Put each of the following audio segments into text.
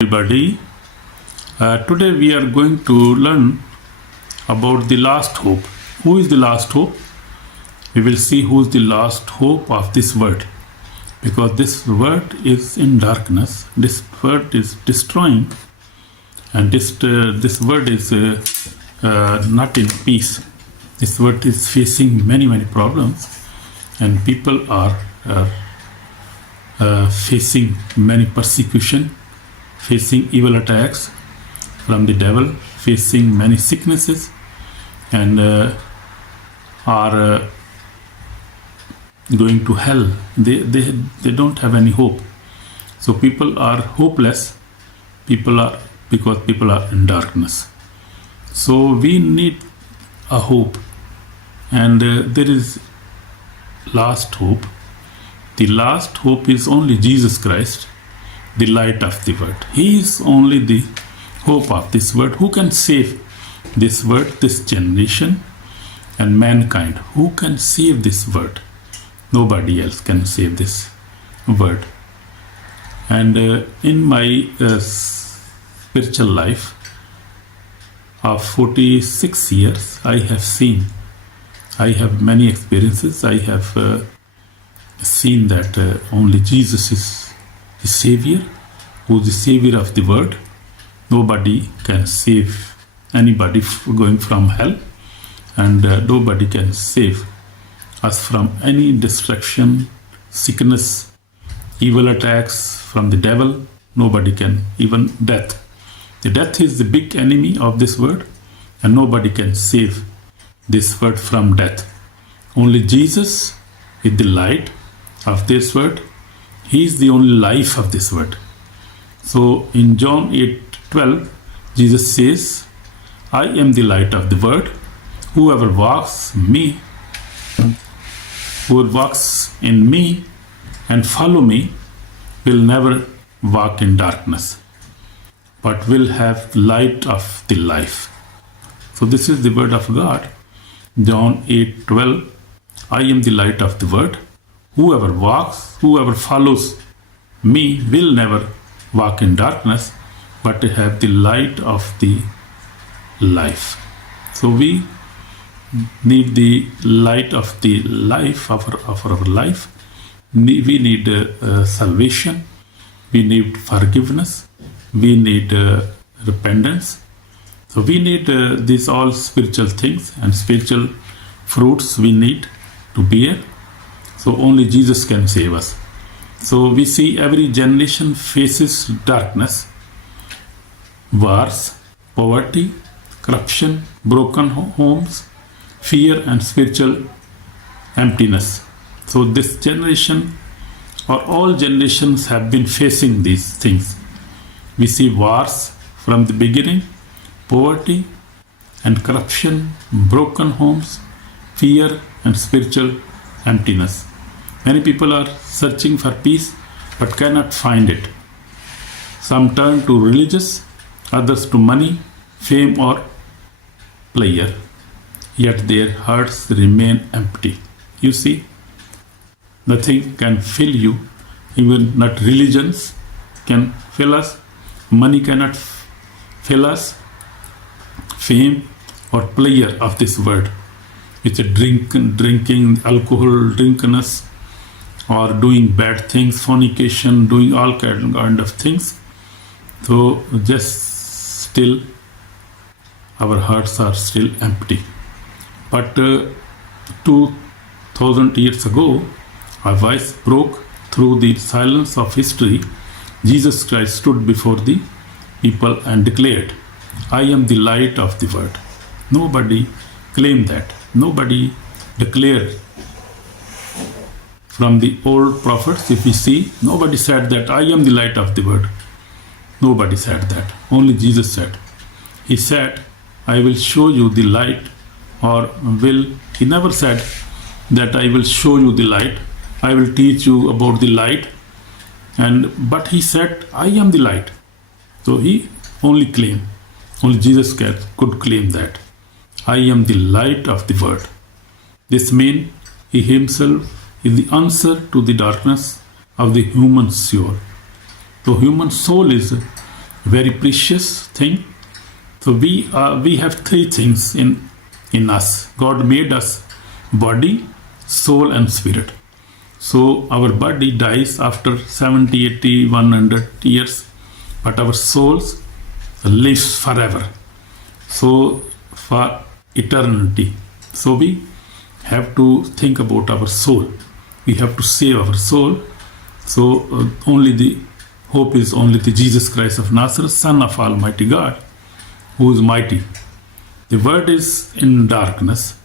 Everybody. Today we are going to learn about the last hope. Who is the last hope? We will see who is the last hope of this world, because this world is in darkness. This world is destroying, and this world is not in peace. This world is facing many problems, and people are facing many persecution, facing evil attacks from the devil, facing many sicknesses, and are going to hell. They don't have any hope. So people are hopeless. Because people are in darkness. So we need a hope, and there is last hope. The last hope is only Jesus Christ, the light of the world. He is only the hope of this world. Who can save this world, this generation, and mankind? Who can save this world? Nobody else can save this world. And in my spiritual life of 46 years, I have many experiences. I have seen that only Jesus is the Savior, who is the Savior of the world. Nobody can save anybody going from hell, and nobody can save us from any destruction, sickness, evil attacks from the devil. Nobody can, even death. The death is the big enemy of this world, and nobody can save this world from death. Only Jesus is the light of this world. He is the only life of this world. So in John 8:12, Jesus says, I am the light of the world. Whoever walks in me and follow me will never walk in darkness, but will have light of the life. So this is the word of God. John 8:12, I am the light of the world. Whoever follows me will never walk in darkness, but have the light of the life. So we need the light of the life of our life. We need salvation. We need forgiveness. We need repentance. So we need these all spiritual things and spiritual fruits we need to bear. So only Jesus can save us. So we see every generation faces darkness, wars, poverty, corruption, broken homes, fear, and spiritual emptiness. So this generation, or all generations, have been facing these things. We see wars from the beginning, poverty and corruption, broken homes, fear, and spiritual emptiness. Many people are searching for peace but cannot find it. Some turn to religious, others to money, fame, or pleasure, yet their hearts remain empty. You see, nothing can fill you. Even not religions can fill us. Money cannot fill us. Fame or pleasure of this world. It's a drinking, alcohol, drunkenness, or doing bad things, fornication, doing all kind of things. So just still, our hearts are still empty. But 2000 years ago, a voice broke through the silence of history. Jesus Christ stood before the people and declared, I am the light of the world. Nobody claimed that. Nobody declared. From the old prophets, if we see, nobody said that I am the light of the world. Nobody said that. Only Jesus said. He said, I will show you the light, he never said that I will show you the light, I will teach you about the light, but he said, I am the light. So he only Jesus could claim that. I am the light of the world. This means he himself is the answer to the darkness of the human soul. So human soul is very precious thing. So we have three things in us. God made us body, soul, and spirit. So our body dies after 70, 80, 100 years, but our souls lives forever. So for eternity. So we have to think about our soul. We have to save our soul. So only the hope is only the Jesus Christ of Nazareth, Son of Almighty God, who is mighty. The world is in darkness.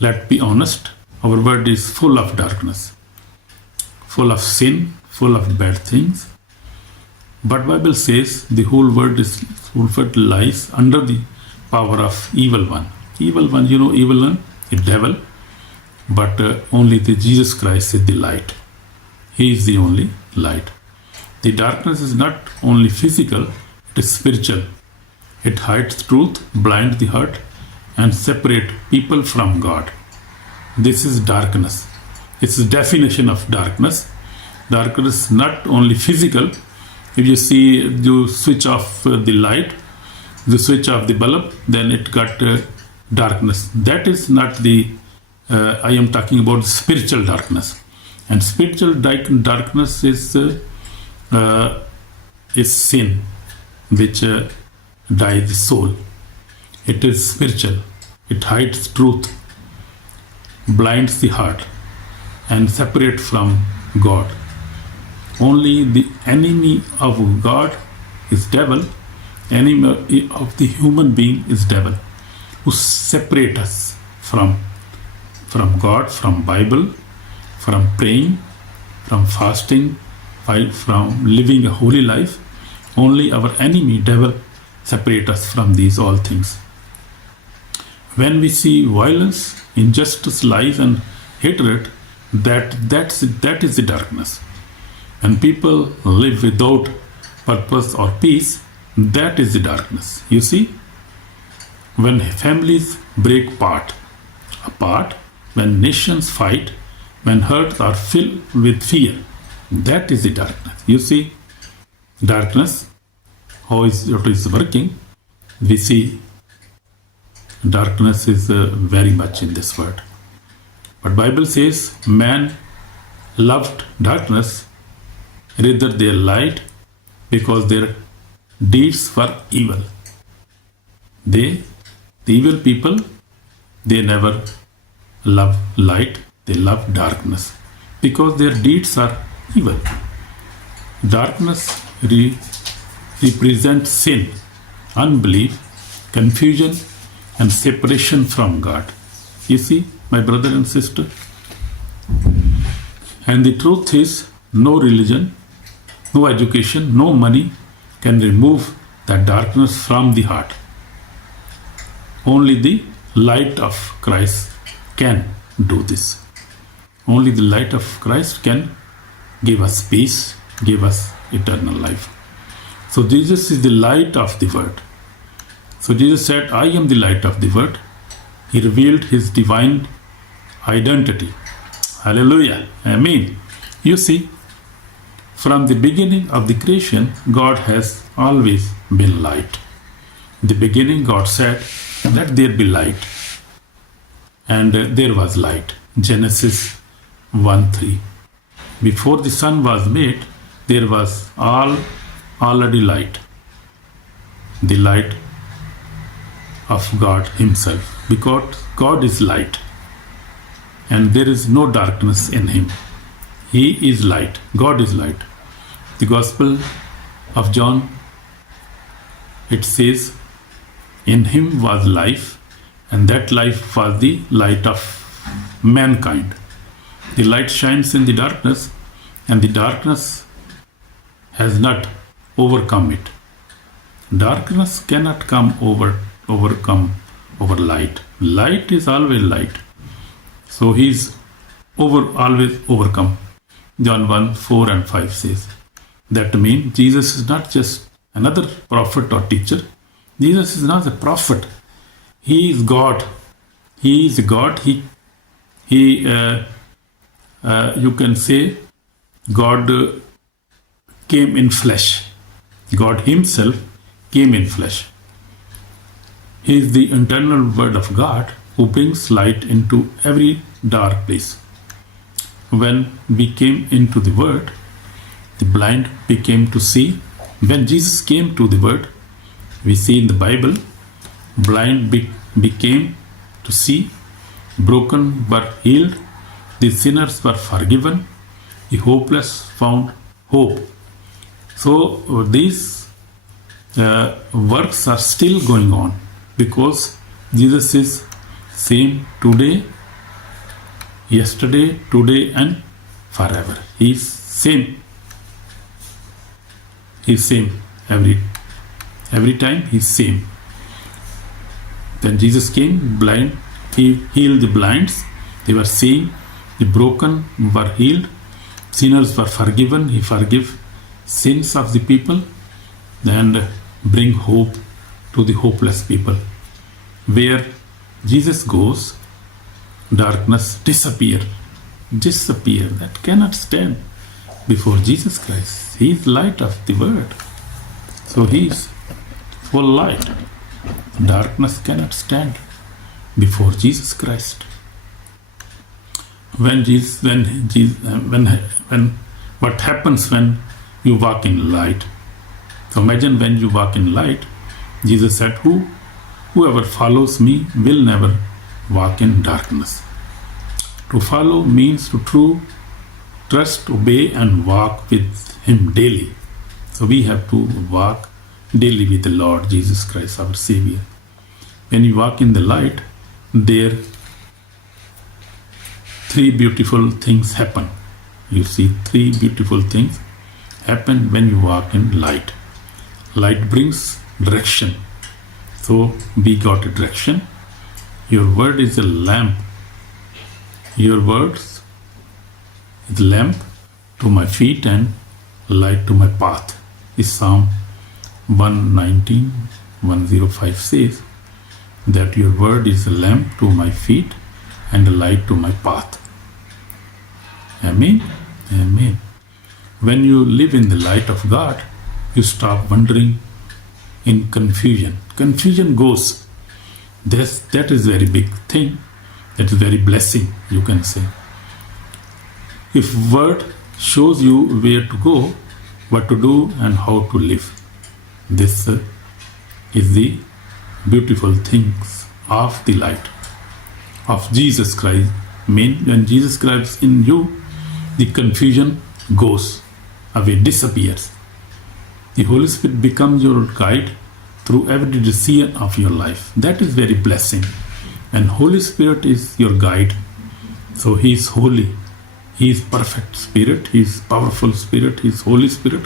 Let's be honest. Our world is full of darkness, full of sin, full of bad things. But Bible says the whole world lies under the power of evil one. Evil one, evil one, the devil. But only the Jesus Christ is the light. He is the only light. The darkness is not only physical, it is spiritual. It hides truth, blinds the heart, and separates people from God. This is darkness. It's the definition of darkness. Darkness is not only physical. If you see, you switch off the light, you switch off the bulb, then it got darkness. That is not the, I am talking about spiritual darkness. And spiritual darkness is sin, which dies the soul. It is spiritual. It hides truth, blinds the heart, and separates from God. Only the enemy of God is devil. Enemy of the human being is devil, who separate us from God, from Bible, from praying, from fasting, from living a holy life. Only our enemy, devil, separate us from these all things. When we see violence, injustice, lies, and hatred, that is the darkness. When people live without purpose or peace, that is the darkness. You see, when families break apart, when nations fight, when hearts are filled with fear, that is the darkness. You see, darkness, it is working. We see darkness is very much in this world. But Bible says man loved darkness rather than light, because their deeds were evil. The evil people, they never love light, they love darkness, because their deeds are evil. Darkness represents sin, unbelief, confusion, and separation from God. You see, my brother and sister? And the truth is, no religion, no education, no money can remove that darkness from the heart. Only the light of Christ can do this. Only the light of Christ can give us peace, give us eternal life. So Jesus is the light of the world. So Jesus said, I am the light of the world. He revealed his divine identity. Hallelujah. Amen. You see, from the beginning of the creation, God has always been light. In the beginning, God said, let there be light. And there was light. Genesis 1:3. Before the sun was made, there was already light. The light of God himself. Because God is light. And there is no darkness in him. He is light. God is light. The Gospel of John, it says, in him was life, and that life was the light of mankind. The light shines in the darkness, and the darkness has not overcome it. Darkness cannot overcome light. Light is always light. So he is always overcome. John 1:4 and 5 says. That means Jesus is not just another prophet or teacher. Jesus is not a prophet. He is God. He is God. You can say God came in flesh. God Himself came in flesh. He is the eternal Word of God who brings light into every dark place. When we came into the Word, the blind became to see. When Jesus came to the Word, we see in the Bible, blind became to see, broken were healed, the sinners were forgiven, the hopeless found hope. So these works are still going on because Jesus is same today, yesterday, today and forever. He is same. He is same every time. He is same. When Jesus came, blind, He healed the blinds. They were seeing. The broken were healed. Sinners were forgiven. He forgave sins of the people and bring hope to the hopeless people. Where Jesus goes, darkness disappear. That cannot stand before Jesus Christ. He is light of the world. So He is full light. Darkness cannot stand before Jesus Christ. What happens when you walk in light? So imagine when you walk in light, Jesus said, whoever follows me will never walk in darkness. To follow means to trust, obey and walk with Him daily. So we have to walk daily with the Lord Jesus Christ, our Savior. When you walk in the light, there three beautiful things happen. You see, three beautiful things happen when you walk in light. Light brings direction. So we got a direction. Your word is a lamp. Your words is lamp to my feet and light to my path. This Psalm 119, 105 says that your word is a lamp to my feet and a light to my path. Amen. Amen. When you live in the light of God, you stop wandering in confusion. Confusion goes. That is very big thing. That is very blessing, you can say. If word shows you where to go, what to do and how to live, this is the beautiful things of the light of Jesus Christ. When Jesus Christ in you, the confusion goes away, disappears. The Holy Spirit becomes your guide through every decision of your life. That is very blessing. And Holy Spirit is your guide. So He is holy. He is perfect Spirit. He is powerful Spirit. He is Holy Spirit.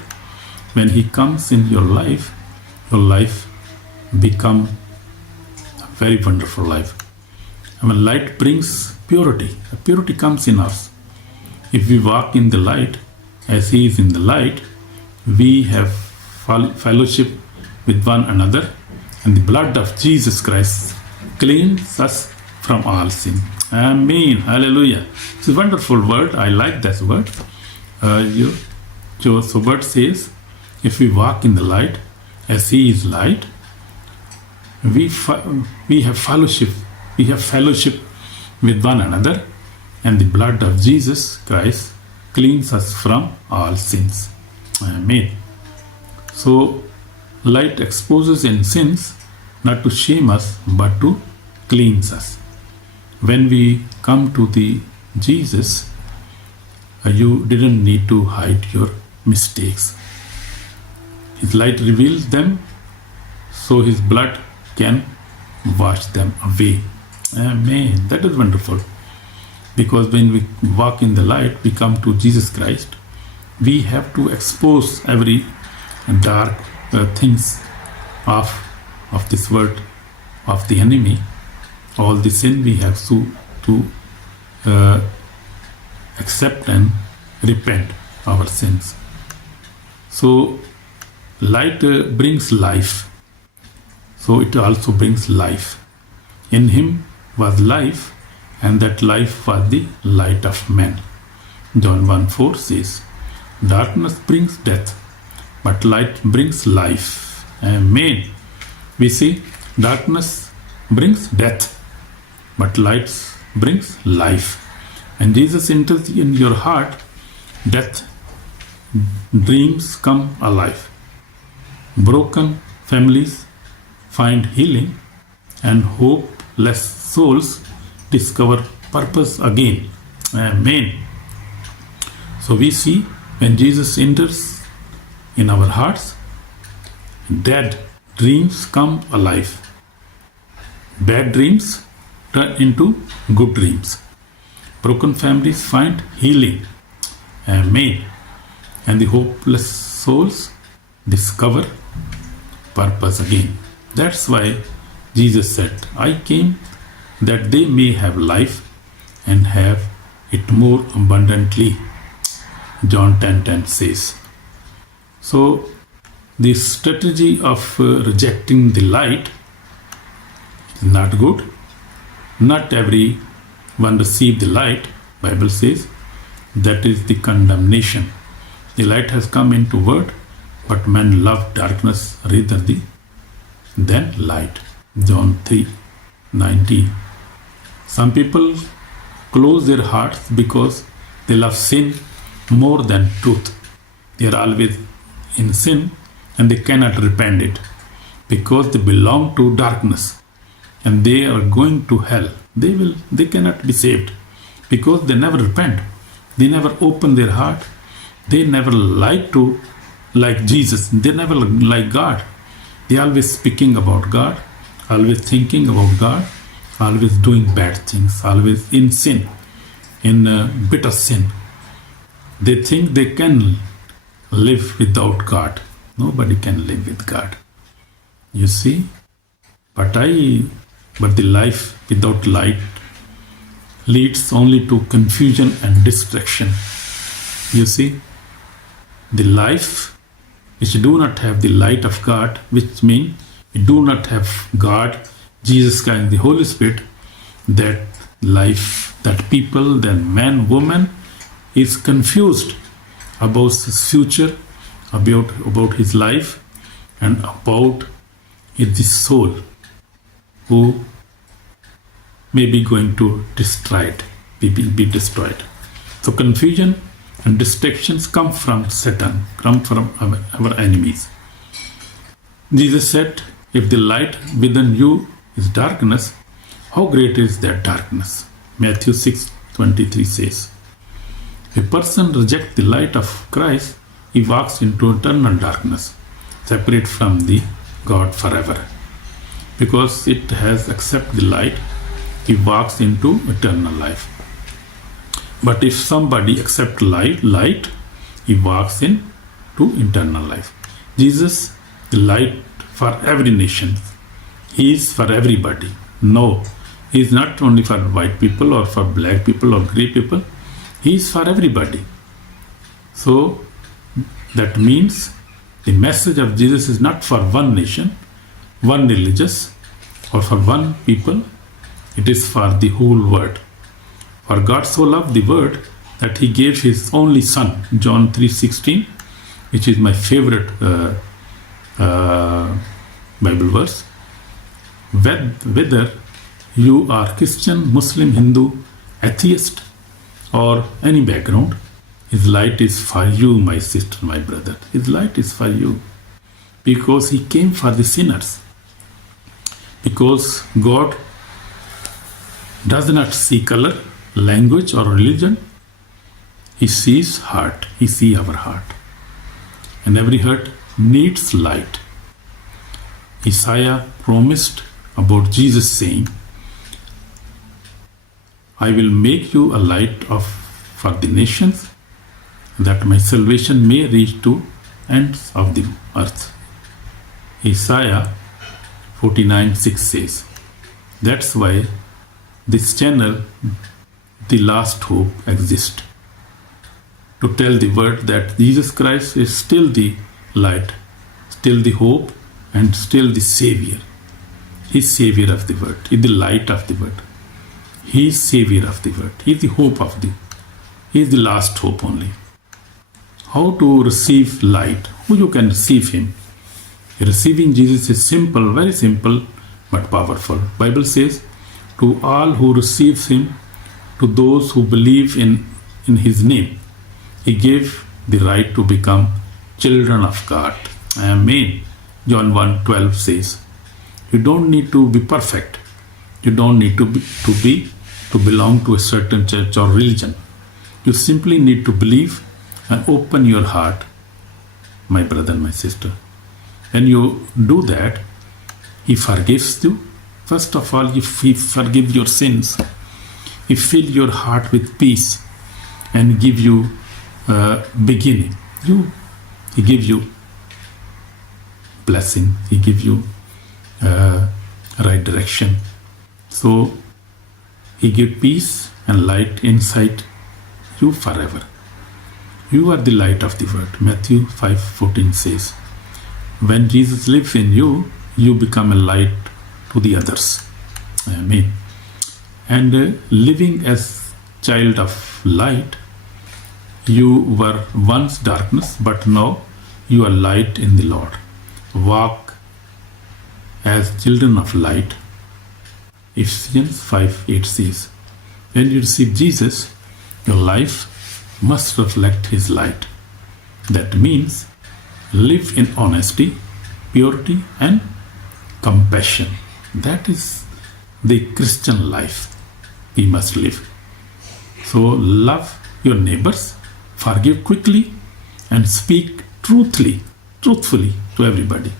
When He comes in your life become a very wonderful life. And when light brings purity, purity comes in us. If we walk in the light as He is in the light, we have fellowship with one another, and the blood of Jesus Christ cleans us from all sin. Amen. Hallelujah. It's a wonderful word. I like that word. So word says, if we walk in the light as He is light, we have fellowship. We have fellowship with one another, and the blood of Jesus Christ cleans us from all sins. Amen. So light exposes in sins, not to shame us, but to cleanse us. When we come to the Jesus, you didn't need to hide your mistakes. His light reveals them, so His blood can wash them away. Amen. That is wonderful. Because when we walk in the light, we come to Jesus Christ. We have to expose every dark things of this world, of the enemy. All the sin we have to accept and repent our sins. So light brings life. So it also brings life. In Him was life, and that life was the light of men. John 1:4 says, darkness brings death, but light brings life. Amen. We see darkness brings death, but light brings life. And Jesus enters in your heart, death, dreams come alive. Broken families find healing, and hopeless souls discover purpose again. Amen. So we see when Jesus enters in our hearts, dead dreams come alive. Bad dreams turn into good dreams. Broken families find healing. Amen. And the hopeless souls discover purpose again. That's why Jesus said, I came that they may have life and have it more abundantly. John 10:10 says. So the strategy of rejecting the light is not good. Not everyone receive the light. Bible says that is the condemnation. The light has come into world, but men love darkness rather than light. John 3:19. Some people close their hearts because they love sin more than truth. They are always in sin and they cannot repent it because they belong to darkness and they are going to hell. They cannot be saved because they never repent. They never open their heart. They never like Jesus. They never like God. They always speaking about God, always thinking about God, always doing bad things, always in sin, in bitter sin. They think they can live without God. Nobody can live with God. You see? But the life without light leads only to confusion and distraction. You see? The life which do not have the light of God, which means we do not have God, Jesus Christ, the Holy Spirit, that life, that people, that man, woman is confused about his future, about his life, and about his soul, who may be going to be destroyed. So confusion and distractions come from Satan, come from our enemies. Jesus said, if the light within you is darkness, how great is that darkness? Matthew 6:23 says. If a person rejects the light of Christ, he walks into eternal darkness, separate from the God forever. Because it has accepted the light, he walks into eternal life. But if somebody accepts light, he walks into eternal life. Jesus, the light for every nation. He is for everybody. No, he is not only for white people or for black people or grey people. He is for everybody. So that means the message of Jesus is not for one nation, one religious, or for one people. It is for the whole world. For God so loved the world that he gave his only son, John 3:16, which is my favorite Bible verse. Whether you are Christian, Muslim, Hindu, atheist, or any background, his light is for you, my sister, my brother. His light is for you because he came for the sinners. Because God does not see color, language, or religion. He sees heart. He sees our heart. And every heart needs light. Isaiah promised about Jesus saying, I will make you a light for the nations, that my salvation may reach to ends of the earth. Isaiah 49:6 says. That's why this channel, The Last Hope, exists. To tell the world that Jesus Christ is still the light, still the hope, and still the Savior. He is Savior of the world. He is the light of the world. He is Savior of the world. He is the hope of He is the last hope only. How to receive light? who you can receive him. Receiving Jesus is simple, very simple, but powerful. Bible says, to all who receives him, to those who believe in his name, he gave the right to become children of God. Amen. John 1:12 says, you don't need to be perfect. You don't need to belong to a certain church or religion. You simply need to believe and open your heart, my brother and my sister. When you do that, he forgives you. First of all, he forgives your sins. He fills your heart with peace and give you beginning. He gives you blessing. He gives you right direction. So he gives peace and light inside you forever. You are the light of the world. Matthew 5:14 says, when Jesus lives in you, you become a light to the others. Amen. And living as child of light, you were once darkness, but now you are light in the Lord. Walk as children of light. Ephesians 5:8 says, when you receive Jesus, your life must reflect his light. That means live in honesty, purity, and compassion. That is the Christian life we must live. So love your neighbors, forgive quickly, and speak truthfully to everybody.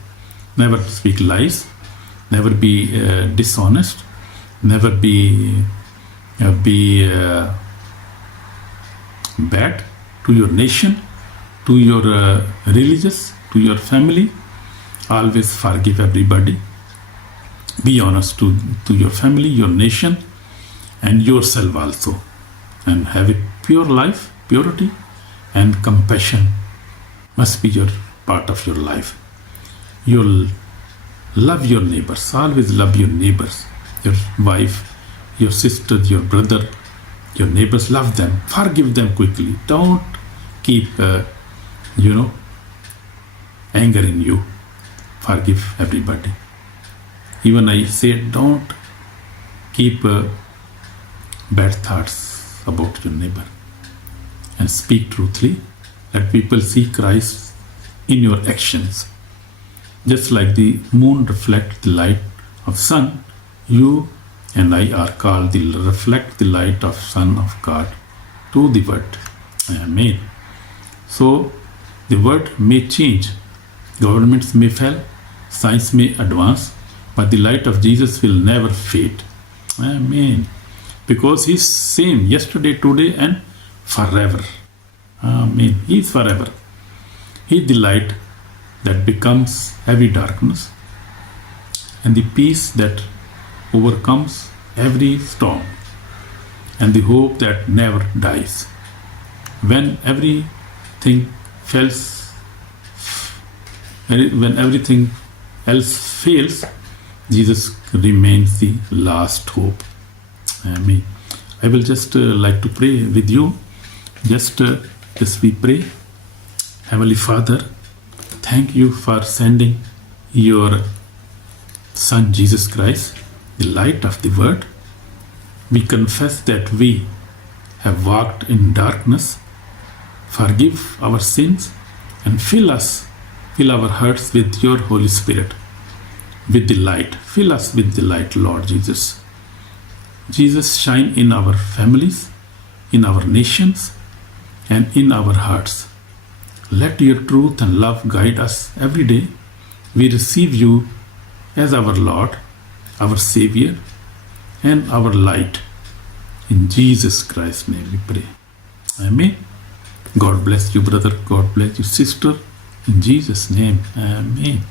Never speak lies, never be dishonest, never be bad to your nation, to your religious, to your family. Always forgive everybody. Be honest to your family, your nation, and yourself also. And have a pure life, purity and compassion must be your part of your life. You'll love your neighbors. Always love your neighbors. Your wife, your sister, your brother, your neighbors. Love them. Forgive them quickly. Don't keep, anger in you. Forgive everybody. Even I say, don't keep bad thoughts about your neighbor. And speak truthfully. Let people see Christ in your actions. Just like the moon reflects the light of sun, you and I are called to reflect the light of Son of God to the world. Amen. So the world may change, governments may fail, science may advance, but the light of Jesus will never fade. Amen. Because He is same yesterday, today, and forever. Amen. He is forever. He is the light that becomes heavy darkness and the peace that overcomes every storm and the hope that never dies. When everything else fails, Jesus remains the last hope. Amen. I will just like to pray with you. Just we pray. Heavenly Father, thank you for sending your Son Jesus Christ, the light of the world. We confess that we have walked in darkness. Forgive our sins and fill our hearts with your Holy Spirit, with the light. Fill us with the light, Lord Jesus. Jesus, shine in our families, in our nations, and in our hearts. Let your truth and love guide us every day. We receive you as our Lord, our Savior, and our light. In Jesus Christ's name we pray. Amen. God bless you, brother. God bless you, sister. In Jesus' name, amen.